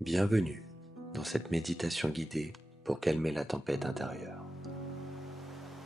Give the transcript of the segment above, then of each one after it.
Bienvenue dans cette méditation guidée pour calmer la tempête intérieure.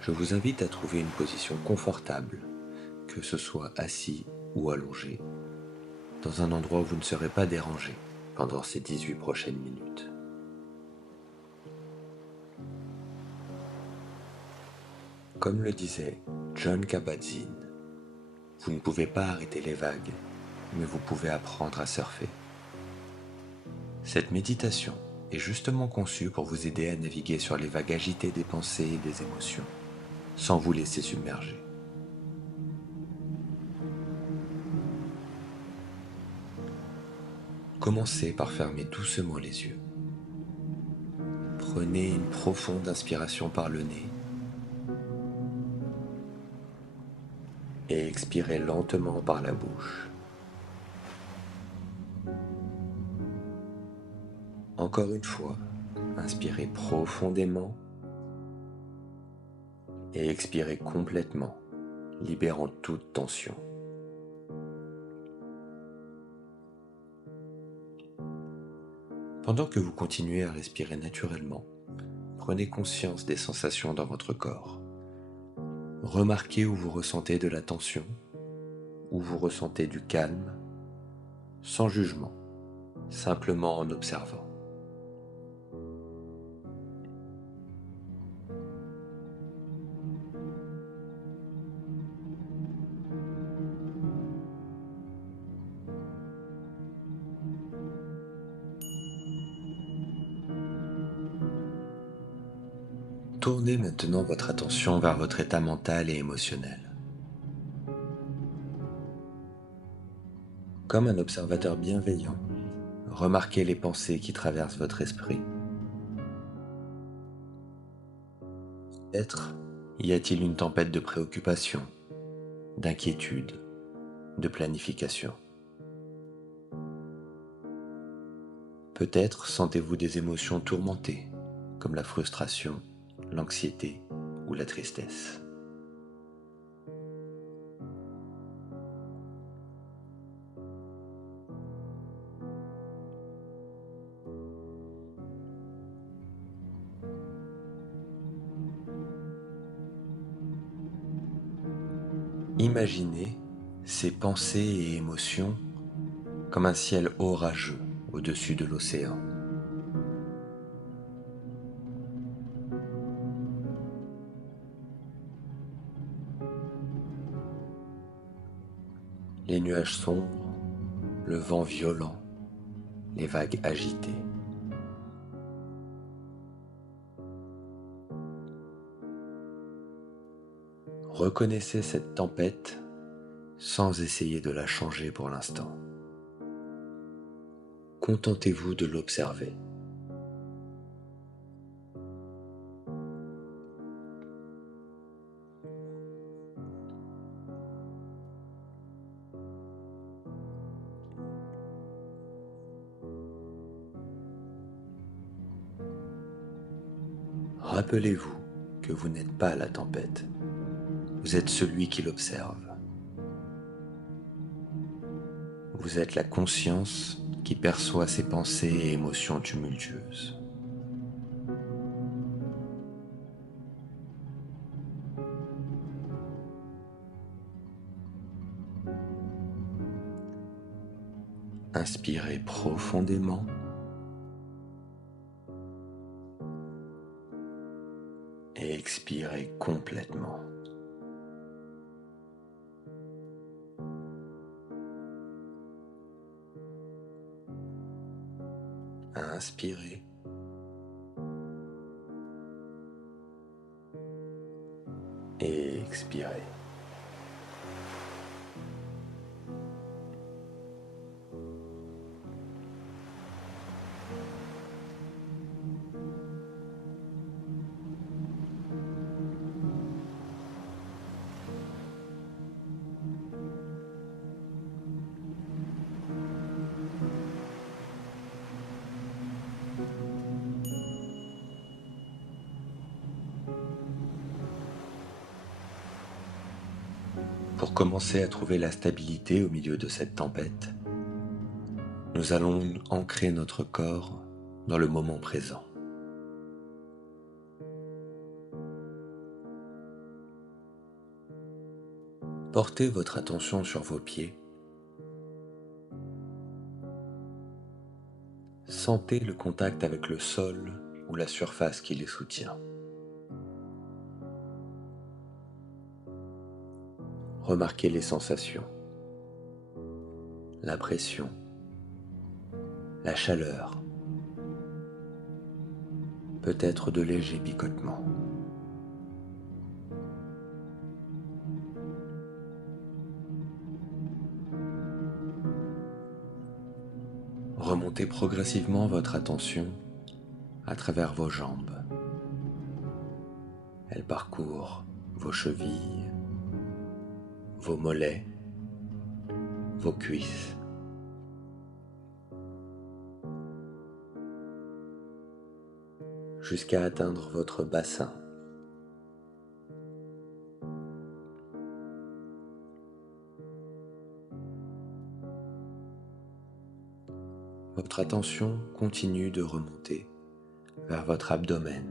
Je vous invite à trouver une position confortable, que ce soit assis ou allongé, dans un endroit où vous ne serez pas dérangé pendant ces 18 prochaines minutes. Comme le disait Jon Kabat-Zinn, vous ne pouvez pas arrêter les vagues, mais vous pouvez apprendre à surfer. Cette méditation est justement conçue pour vous aider à naviguer sur les vagues agitées des pensées et des émotions, sans vous laisser submerger. Commencez par fermer doucement les yeux. Prenez une profonde inspiration par le nez et expirez lentement par la bouche. Encore une fois, inspirez profondément et expirez complètement, libérant toute tension. Pendant que vous continuez à respirer naturellement, prenez conscience des sensations dans votre corps. Remarquez où vous ressentez de la tension, où vous ressentez du calme, sans jugement, simplement en observant. Tournez maintenant votre attention vers votre état mental et émotionnel. Comme un observateur bienveillant, remarquez les pensées qui traversent votre esprit. Peut-être y a-t-il une tempête de préoccupation, d'inquiétude, de planification. Peut-être sentez-vous des émotions tourmentées, comme la frustration, l'anxiété ou la tristesse. Imaginez ces pensées et émotions comme un ciel orageux au-dessus de l'océan. Les nuages sombres, le vent violent, les vagues agitées. Reconnaissez cette tempête sans essayer de la changer pour l'instant. Contentez-vous de l'observer. Rappelez-vous que vous n'êtes pas la tempête. Vous êtes celui qui l'observe. Vous êtes la conscience qui perçoit ses pensées et émotions tumultueuses. Inspirez profondément et expirez complètement. Inspirez et expirez. Pour commencer à trouver la stabilité au milieu de cette tempête, nous allons ancrer notre corps dans le moment présent. Portez votre attention sur vos pieds. Sentez le contact avec le sol ou la surface qui les soutient. Remarquez les sensations, la pression, la chaleur, peut-être de légers picotements. Remontez progressivement votre attention à travers vos jambes. Elles parcourent vos chevilles, vos mollets, vos cuisses. Jusqu'à atteindre votre bassin. Votre attention continue de remonter vers votre abdomen.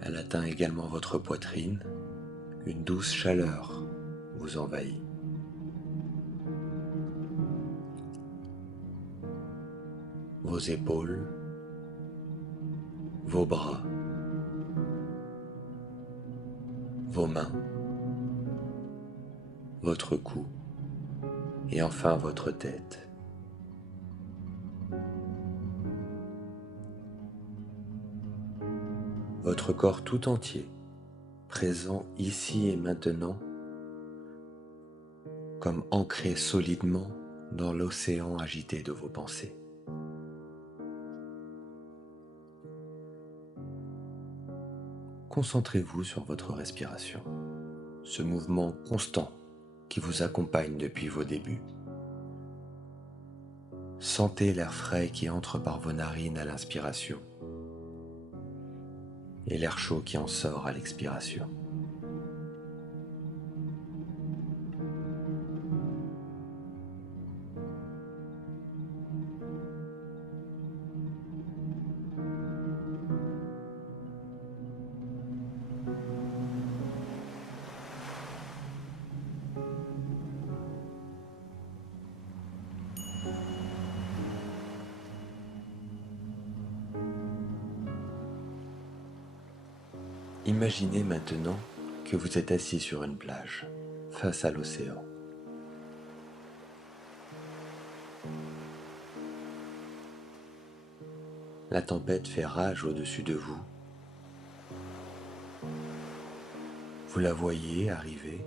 Elle atteint également votre poitrine. Une douce chaleur vous envahit. Vos épaules, vos bras, vos mains, votre cou et enfin votre tête. Votre corps tout entier, présent ici et maintenant, comme ancré solidement dans l'océan agité de vos pensées. Concentrez-vous sur votre respiration, ce mouvement constant qui vous accompagne depuis vos débuts. Sentez l'air frais qui entre par vos narines à l'inspiration et l'air chaud qui en sort à l'expiration. Imaginez maintenant que vous êtes assis sur une plage, face à l'océan. La tempête fait rage au-dessus de vous. Vous la voyez arriver,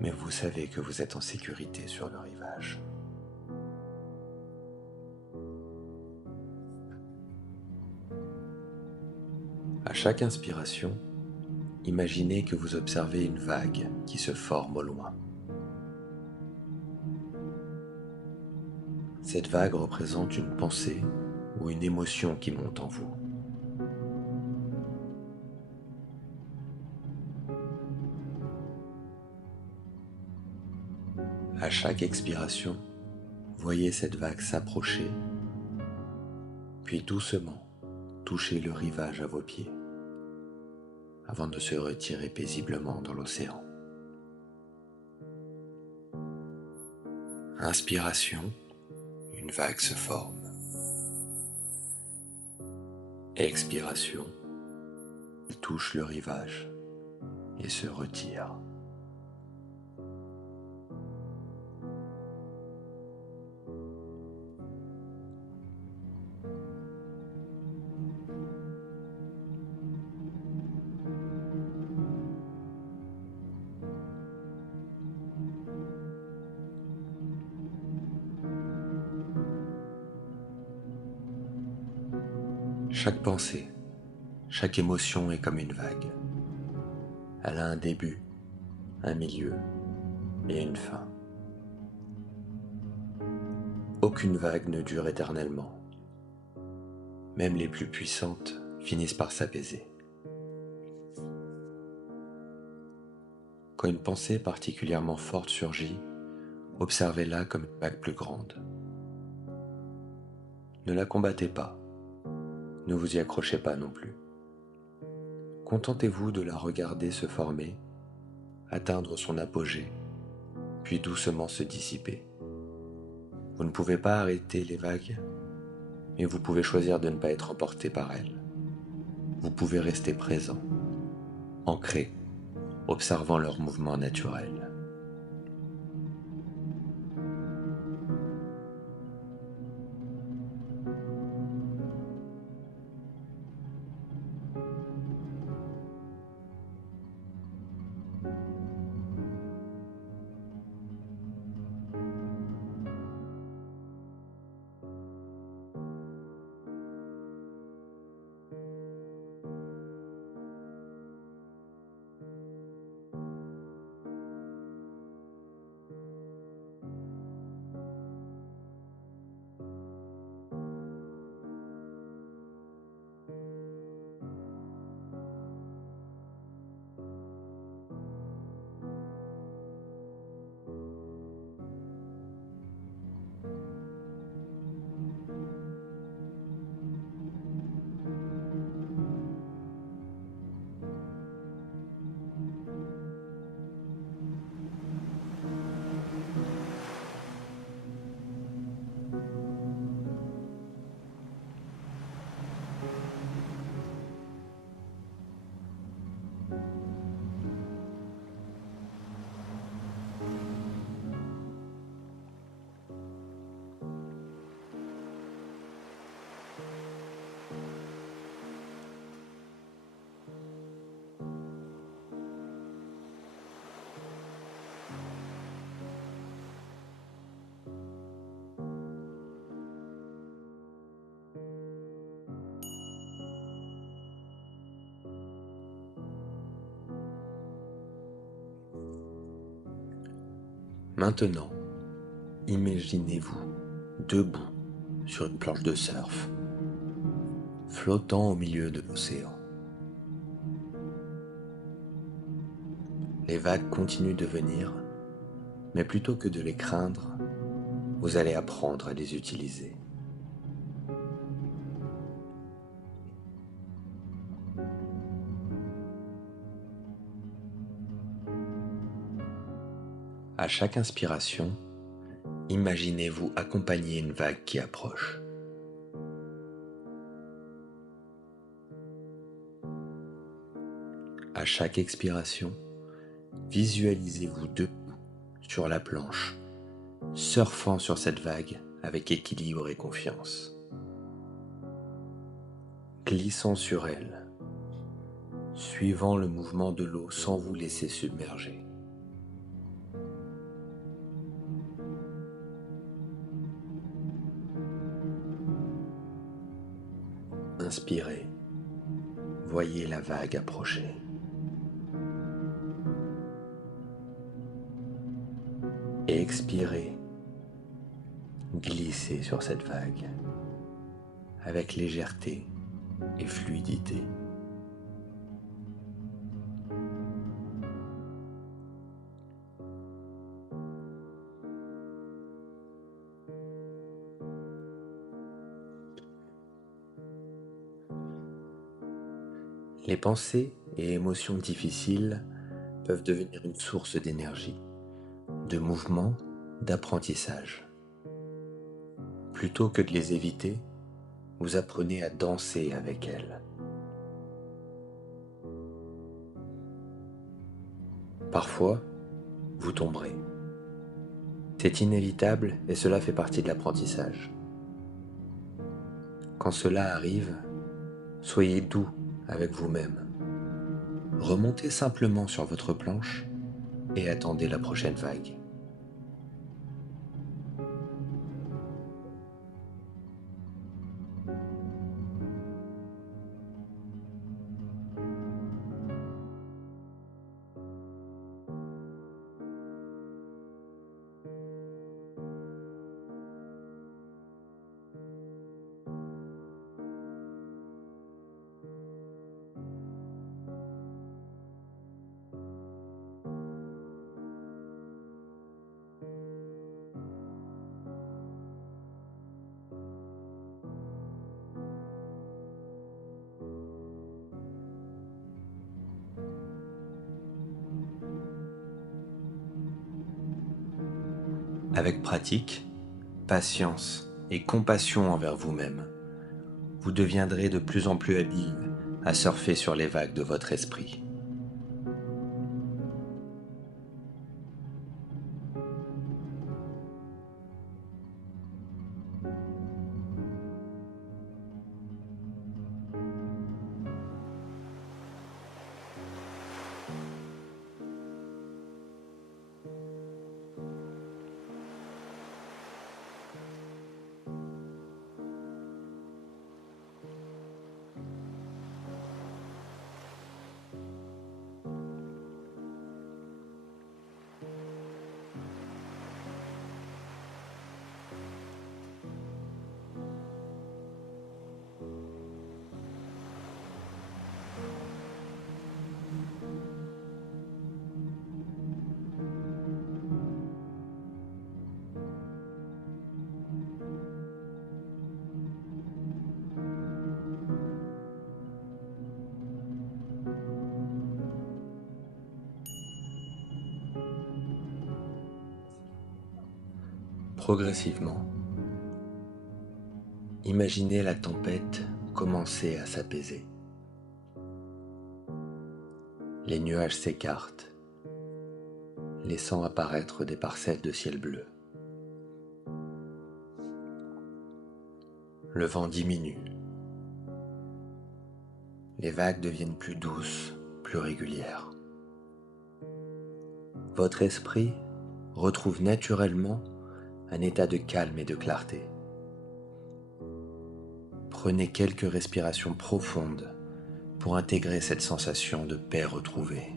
mais vous savez que vous êtes en sécurité sur le rivage. À chaque inspiration, imaginez que vous observez une vague qui se forme au loin. Cette vague représente une pensée ou une émotion qui monte en vous. À chaque expiration, voyez cette vague s'approcher, puis doucement toucher le rivage à vos pieds, avant de se retirer paisiblement dans l'océan. Inspiration, une vague se forme. Expiration, elle touche le rivage et se retire. Chaque pensée, chaque émotion est comme une vague. Elle a un début, un milieu et une fin. Aucune vague ne dure éternellement. Même les plus puissantes finissent par s'apaiser. Quand une pensée particulièrement forte surgit, observez-la comme une vague plus grande. Ne la combattez pas, ne vous y accrochez pas non plus. Contentez-vous de la regarder se former, atteindre son apogée, puis doucement se dissiper. Vous ne pouvez pas arrêter les vagues, mais vous pouvez choisir de ne pas être emporté par elles. Vous pouvez rester présent, ancré, observant leur mouvement naturel. Maintenant, imaginez-vous debout sur une planche de surf, flottant au milieu de l'océan. Les vagues continuent de venir, mais plutôt que de les craindre, vous allez apprendre à les utiliser. À chaque inspiration, imaginez-vous accompagner une vague qui approche. À chaque expiration, visualisez-vous debout sur la planche, surfant sur cette vague avec équilibre et confiance. Glissant sur elle, suivant le mouvement de l'eau sans vous laisser submerger. Inspirez, voyez la vague approcher. Et expirez, glissez sur cette vague avec légèreté et fluidité. Les pensées et émotions difficiles peuvent devenir une source d'énergie, de mouvement, d'apprentissage. Plutôt que de les éviter, vous apprenez à danser avec elles. Parfois, vous tomberez. C'est inévitable et cela fait partie de l'apprentissage. Quand cela arrive, soyez doux avec vous-même. Remontez simplement sur votre planche et attendez la prochaine vague. Avec pratique, patience et compassion envers vous-même, vous deviendrez de plus en plus habile à surfer sur les vagues de votre esprit. Progressivement, imaginez la tempête commencer à s'apaiser. Les nuages s'écartent, laissant apparaître des parcelles de ciel bleu. Le vent diminue. Les vagues deviennent plus douces, plus régulières. Votre esprit retrouve naturellement un état de calme et de clarté. Prenez quelques respirations profondes pour intégrer cette sensation de paix retrouvée.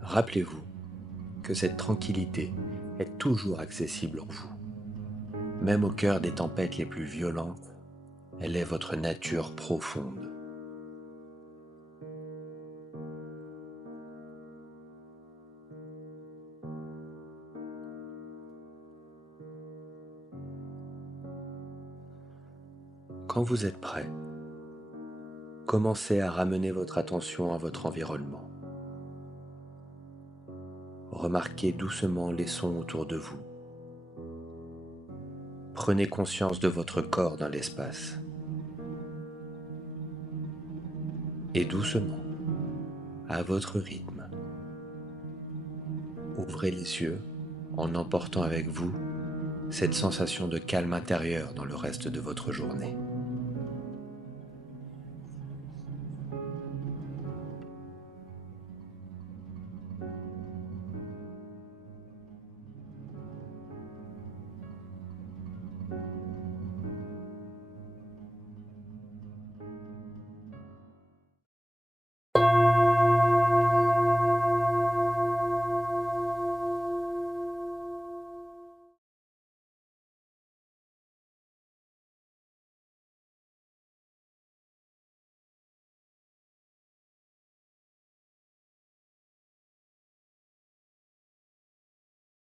Rappelez-vous que cette tranquillité est toujours accessible en vous. Même au cœur des tempêtes les plus violentes, elle est votre nature profonde. Quand vous êtes prêt, commencez à ramener votre attention à votre environnement. Remarquez doucement les sons autour de vous. Prenez conscience de votre corps dans l'espace. Et doucement, à votre rythme, ouvrez les yeux en emportant avec vous cette sensation de calme intérieur dans le reste de votre journée.